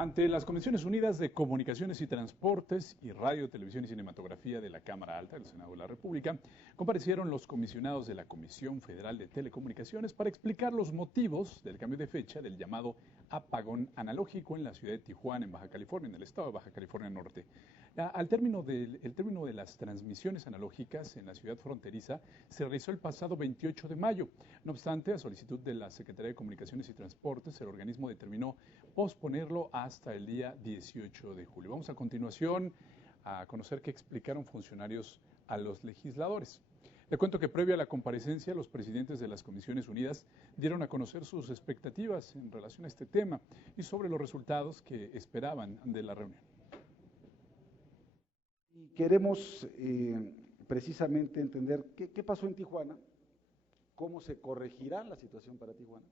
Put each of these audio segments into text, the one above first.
Ante las Comisiones Unidas de Comunicaciones y Transportes y Radio, Televisión y Cinematografía de la Cámara Alta del Senado de la República, comparecieron los comisionados de la Comisión Federal de Telecomunicaciones para explicar los motivos del cambio de fecha del llamado apagón analógico en la ciudad de Tijuana, en Baja California, en el estado de Baja California Norte. El término de las transmisiones analógicas en la ciudad fronteriza se realizó el pasado 28 de mayo. No obstante, a solicitud de la Secretaría de Comunicaciones y Transportes, el organismo determinó posponerlo hasta el día 18 de julio. Vamos a continuación a conocer qué explicaron funcionarios a los legisladores. Le cuento que previo a la comparecencia, los presidentes de las Comisiones Unidas dieron a conocer sus expectativas en relación a este tema y sobre los resultados que esperaban de la reunión. Queremos precisamente entender qué pasó en Tijuana, cómo se corregirá la situación para Tijuana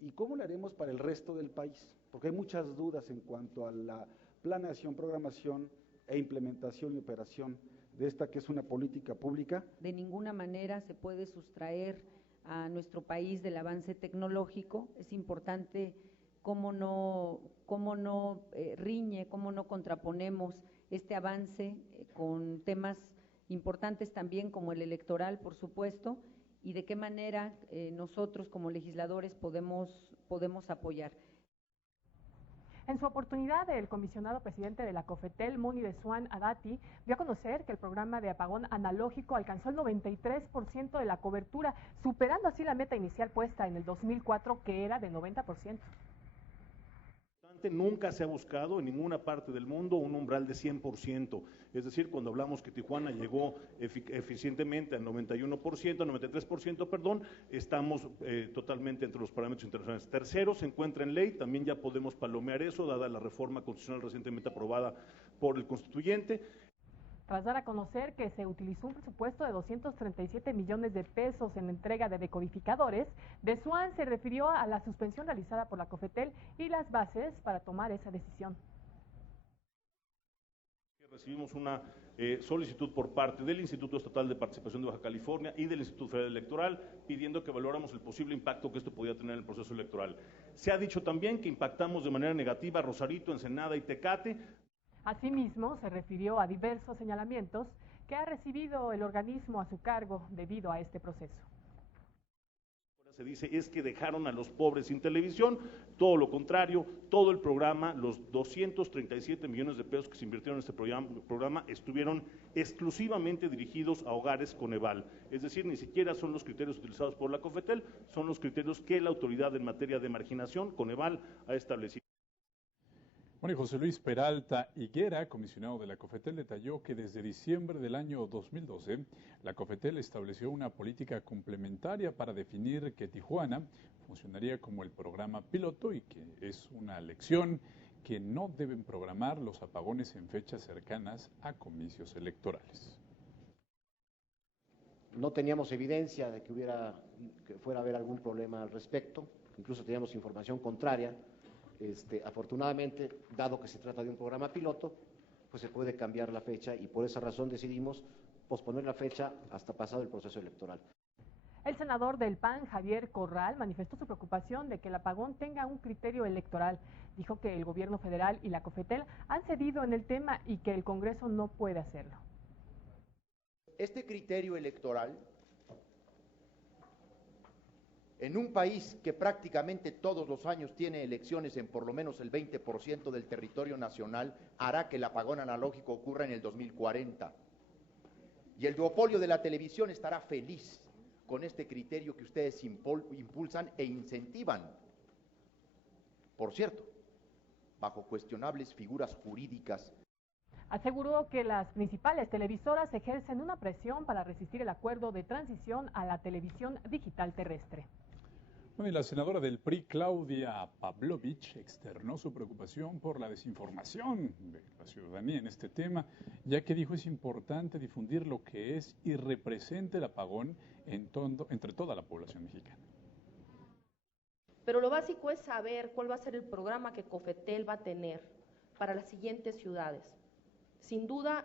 y cómo lo haremos para el resto del país, porque hay muchas dudas en cuanto a la planeación, programación e implementación y operación de esta que es una política pública. De ninguna manera se puede sustraer a nuestro país del avance tecnológico. Es importante cómo no riñe, cómo no contraponemos este avance con temas importantes también como el electoral, por supuesto, y de qué manera nosotros como legisladores podemos apoyar. En su oportunidad, el comisionado presidente de la COFETEL, Moni de Swan Adati, dio a conocer que el programa de apagón analógico alcanzó el 93% de la cobertura, superando así la meta inicial puesta en el 2004, que era de 90%. Nunca se ha buscado en ninguna parte del mundo un umbral de 100%, es decir, cuando hablamos que Tijuana llegó eficientemente al 91%, 93%, perdón, estamos totalmente entre los parámetros internacionales. Tercero, se encuentra en ley, también ya podemos palomear eso, dada la reforma constitucional recientemente aprobada por el constituyente. Tras dar a conocer que se utilizó un presupuesto de 237 millones de pesos en la entrega de decodificadores, De Swan se refirió a la suspensión realizada por la COFETEL y las bases para tomar esa decisión. Recibimos una solicitud por parte del Instituto Estatal de Participación de Baja California y del Instituto Federal Electoral pidiendo que valoráramos el posible impacto que esto podía tener en el proceso electoral. Se ha dicho también que impactamos de manera negativa a Rosarito, Ensenada y Tecate. Asimismo, se refirió a diversos señalamientos que ha recibido el organismo a su cargo debido a este proceso. Se dice es que dejaron a los pobres sin televisión, todo lo contrario, todo el programa, los 237 millones de pesos que se invirtieron en este programa estuvieron exclusivamente dirigidos a hogares Coneval, es decir, ni siquiera son los criterios utilizados por la COFETEL, son los criterios que la autoridad en materia de marginación, Coneval, ha establecido. Bueno, y José Luis Peralta Higuera, comisionado de la COFETEL, detalló que desde diciembre del año 2012, la COFETEL estableció una política complementaria para definir que Tijuana funcionaría como el programa piloto y que es una lección que no deben programar los apagones en fechas cercanas a comicios electorales. No teníamos evidencia de que fuera a haber algún problema al respecto, incluso teníamos información contraria. Afortunadamente, dado que se trata de un programa piloto, pues se puede cambiar la fecha y por esa razón decidimos posponer la fecha hasta pasado el proceso electoral. El senador del PAN, Javier Corral, manifestó su preocupación de que el apagón tenga un criterio electoral. Dijo que el gobierno federal y la COFETEL han cedido en el tema y que el Congreso no puede hacerlo. Este criterio electoral, en un país que prácticamente todos los años tiene elecciones en por lo menos el 20% del territorio nacional, hará que el apagón analógico ocurra en el 2040. Y el duopolio de la televisión estará feliz con este criterio que ustedes impulsan e incentivan. Por cierto, bajo cuestionables figuras jurídicas. Aseguró que las principales televisoras ejercen una presión para resistir el acuerdo de transición a la televisión digital terrestre. Bueno, y la senadora del PRI, Claudia Pavlovich, externó su preocupación por la desinformación de la ciudadanía en este tema, ya que dijo es importante difundir lo que es y representa el apagón entre toda la población mexicana. Pero lo básico es saber cuál va a ser el programa que COFETEL va a tener para las siguientes ciudades. Sin duda,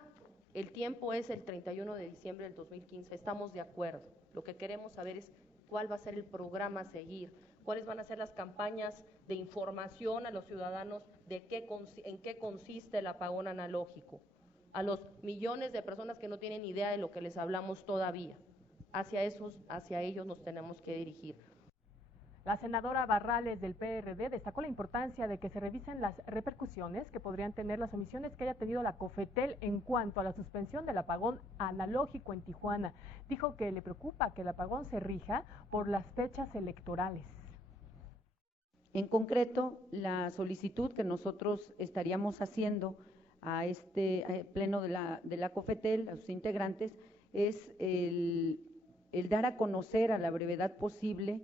el tiempo es el 31 de diciembre del 2015, estamos de acuerdo. Lo que queremos saber es cuál va a ser el programa a seguir, cuáles van a ser las campañas de información a los ciudadanos de en qué consiste el apagón analógico, a los millones de personas que no tienen idea de lo que les hablamos todavía. Hacia ellos nos tenemos que dirigir. La senadora Barrales del PRD destacó la importancia de que se revisen las repercusiones que podrían tener las omisiones que haya tenido la COFETEL en cuanto a la suspensión del apagón analógico en Tijuana. Dijo que le preocupa que el apagón se rija por las fechas electorales. En concreto, la solicitud que nosotros estaríamos haciendo a este pleno de la COFETEL, a sus integrantes, es el dar a conocer a la brevedad posible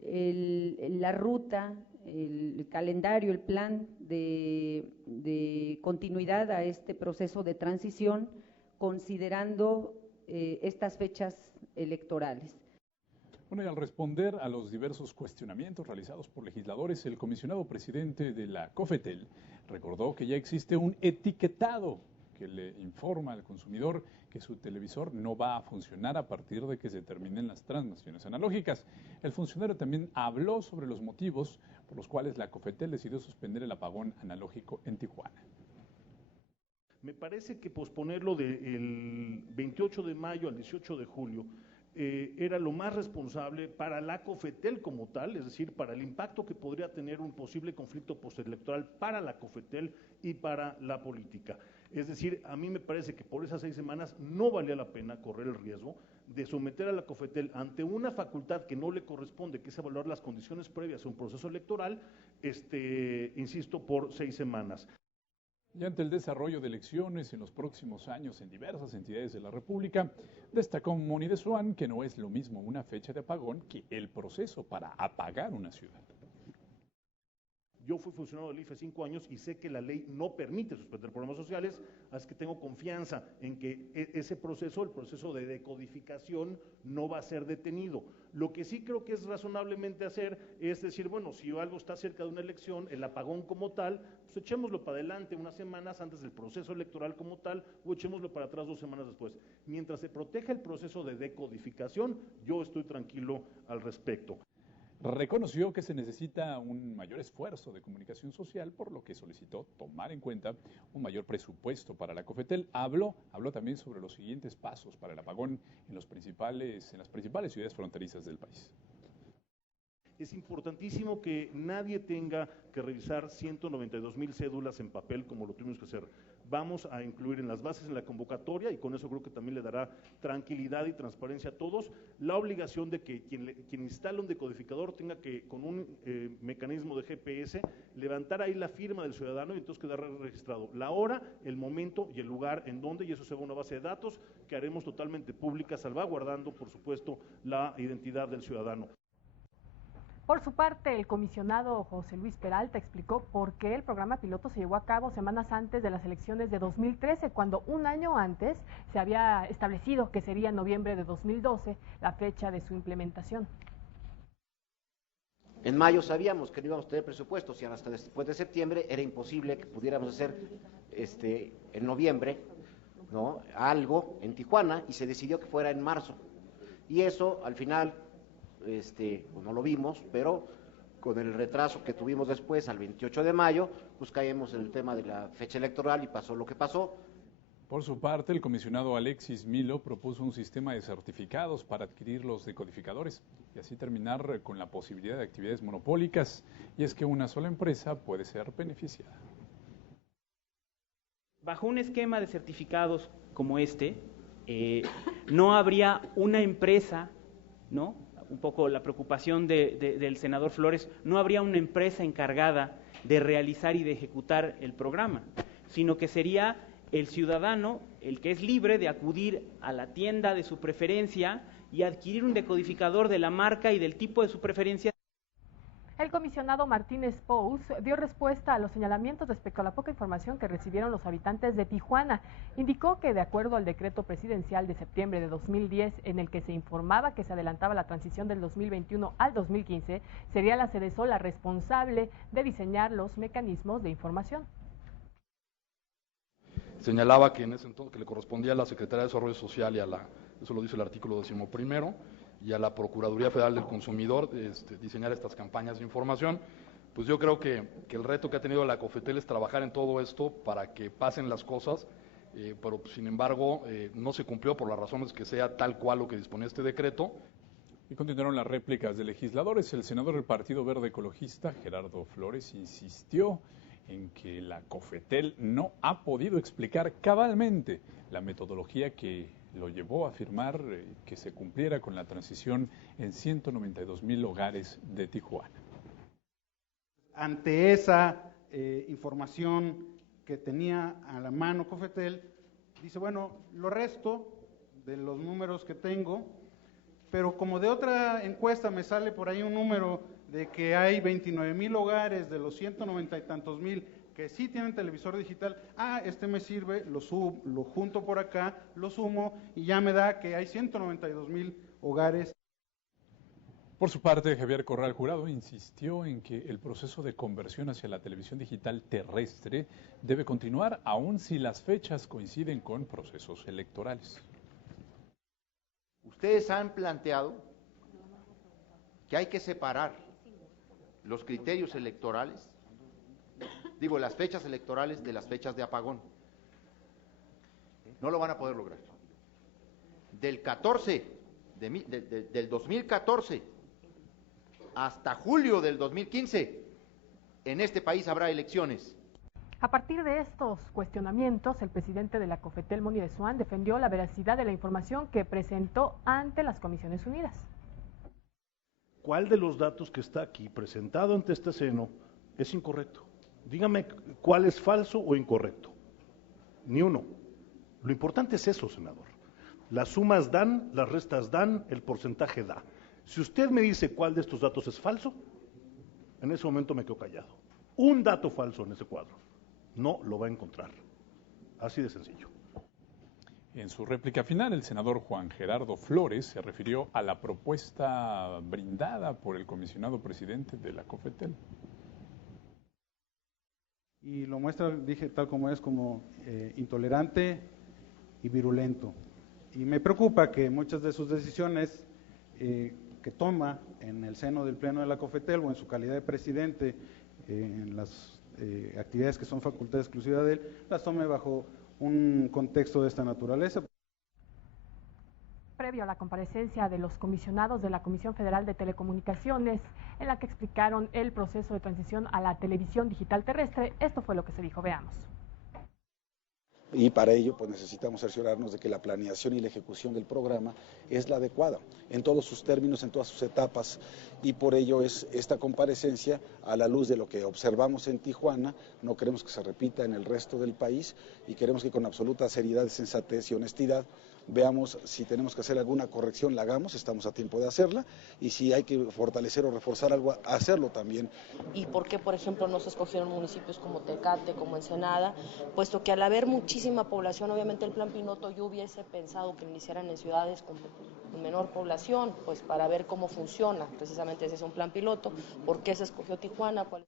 la ruta, el calendario, el plan de continuidad a este proceso de transición, considerando estas fechas electorales. Bueno, y al responder a los diversos cuestionamientos realizados por legisladores, el comisionado presidente de la COFETEL recordó que ya existe un etiquetado que le informa al consumidor que su televisor no va a funcionar a partir de que se terminen las transmisiones analógicas. El funcionario también habló sobre los motivos por los cuales la COFETEL decidió suspender el apagón analógico en Tijuana. Me parece que posponerlo del 28 de mayo al 18 de julio era lo más responsable para la COFETEL como tal, es decir, para el impacto que podría tener un posible conflicto postelectoral para la COFETEL y para la política. Es decir, a mí me parece que por esas 6 semanas no valía la pena correr el riesgo de someter a la COFETEL ante una facultad que no le corresponde, que es evaluar las condiciones previas a un proceso electoral, insisto, por 6 semanas. Y ante el desarrollo de elecciones en los próximos años en diversas entidades de la República, destacó Moni de Swan que no es lo mismo una fecha de apagón que el proceso para apagar una ciudad. Yo fui funcionario del IFE 5 años y sé que la ley no permite suspender programas sociales, así que tengo confianza en que ese proceso, el proceso de decodificación, no va a ser detenido. Lo que sí creo que es razonablemente hacer es decir, bueno, si algo está cerca de una elección, el apagón como tal, pues echémoslo para adelante unas semanas antes del proceso electoral como tal, o echémoslo para atrás 2 semanas después. Mientras se proteja el proceso de decodificación, yo estoy tranquilo al respecto. Reconoció que se necesita un mayor esfuerzo de comunicación social, por lo que solicitó tomar en cuenta un mayor presupuesto para la COFETEL. Habló también sobre los siguientes pasos para el apagón en las principales ciudades fronterizas del país. Es importantísimo que nadie tenga que revisar 192,000 cédulas en papel como lo tuvimos que hacer. Vamos a incluir en las bases en la convocatoria, y con eso creo que también le dará tranquilidad y transparencia a todos, la obligación de que quien instala un decodificador tenga que, con un mecanismo de GPS, levantar ahí la firma del ciudadano y entonces quedar registrado la hora, el momento y el lugar en donde, y eso se va a una base de datos que haremos totalmente pública, salvaguardando, por supuesto, la identidad del ciudadano. Por su parte, el comisionado José Luis Peralta explicó por qué el programa piloto se llevó a cabo semanas antes de las elecciones de 2013, cuando un año antes se había establecido que sería en noviembre de 2012 la fecha de su implementación. En mayo sabíamos que no íbamos a tener presupuestos y hasta después de septiembre era imposible que pudiéramos hacer en noviembre, ¿no?, algo en Tijuana, y se decidió que fuera en marzo. Y eso al final no lo vimos, pero con el retraso que tuvimos después, al 28 de mayo, pues caímos en el tema de la fecha electoral y pasó lo que pasó. Por su parte, el comisionado Alexis Milo propuso un sistema de certificados para adquirir los decodificadores y así terminar con la posibilidad de actividades monopólicas, y es que una sola empresa puede ser beneficiada. Bajo un esquema de certificados como no habría una empresa, ¿no?, un poco la preocupación del senador Flores, no habría una empresa encargada de realizar y de ejecutar el programa, sino que sería el ciudadano el que es libre de acudir a la tienda de su preferencia y adquirir un decodificador de la marca y del tipo de su preferencia. El comisionado Martínez Pous dio respuesta a los señalamientos respecto a la poca información que recibieron los habitantes de Tijuana. Indicó que de acuerdo al decreto presidencial de septiembre de 2010, en el que se informaba que se adelantaba la transición del 2021 al 2015, sería la Sedesol la responsable de diseñar los mecanismos de información. Señalaba que en ese entonces que le correspondía a la Secretaría de Desarrollo Social y eso lo dice el artículo 11, y a la Procuraduría Federal del Consumidor diseñar estas campañas de información. Pues yo creo que el reto que ha tenido la COFETEL es trabajar en todo esto para que pasen las cosas, pero sin embargo no se cumplió por las razones que sea tal cual lo que dispone este decreto. Y continuaron las réplicas de legisladores. El senador del Partido Verde Ecologista, Gerardo Flores, insistió en que la COFETEL no ha podido explicar cabalmente la metodología que lo llevó a afirmar que se cumpliera con la transición en 192,000 hogares de Tijuana. Ante esa información que tenía a la mano COFETEL, dice, bueno, lo resto de los números que tengo, pero como de otra encuesta me sale por ahí un número de que hay 29,000 hogares de los 190 y tantos mil que sí tienen televisor digital, este me sirve, lo junto por acá, lo sumo y ya me da que hay 192,000 hogares. Por su parte, Javier Corral Jurado insistió en que el proceso de conversión hacia la televisión digital terrestre debe continuar aun si las fechas coinciden con procesos electorales. Ustedes han planteado que hay que separar los criterios electorales, las fechas electorales de las fechas de apagón. No lo van a poder lograr. Del 2014 hasta julio del 2015, en este país habrá elecciones. A partir de estos cuestionamientos, el presidente de la COFETEL, Moni de Swan, defendió la veracidad de la información que presentó ante las Comisiones Unidas. ¿Cuál de los datos que está aquí presentado ante este Seno es incorrecto? Dígame cuál es falso o incorrecto. Ni uno. Lo importante es eso, senador. Las sumas dan, las restas dan, el porcentaje da. Si usted me dice cuál de estos datos es falso, en ese momento me quedo callado. Un dato falso en ese cuadro no lo va a encontrar. Así de sencillo. En su réplica final, el senador Juan Gerardo Flores se refirió a la propuesta brindada por el comisionado presidente de la COFETEL. Y lo muestra, dije, tal como es, como intolerante y virulento. Y me preocupa que muchas de sus decisiones que toma en el seno del Pleno de la COFETEL o en su calidad de presidente en las actividades que son facultad exclusiva de él, las tome bajo un contexto de esta naturaleza. Previo a la comparecencia de los comisionados de la Comisión Federal de Telecomunicaciones, en la que explicaron el proceso de transición a la televisión digital terrestre, esto fue lo que se dijo, veamos. Y para ello pues necesitamos cerciorarnos de que la planeación y la ejecución del programa es la adecuada, en todos sus términos, en todas sus etapas, y por ello es esta comparecencia a la luz de lo que observamos en Tijuana. No queremos que se repita en el resto del país y queremos que con absoluta seriedad, sensatez y honestidad veamos si tenemos que hacer alguna corrección, la hagamos, estamos a tiempo de hacerla, y si hay que fortalecer o reforzar algo, hacerlo también. ¿Y por qué, por ejemplo, no se escogieron municipios como Tecate, como Ensenada? Puesto que al haber muchísima población, obviamente el plan piloto yo hubiese pensado que iniciaran en ciudades con menor población, pues para ver cómo funciona. Precisamente ese es un plan piloto. ¿Por qué se escogió Tijuana? ¿Cuál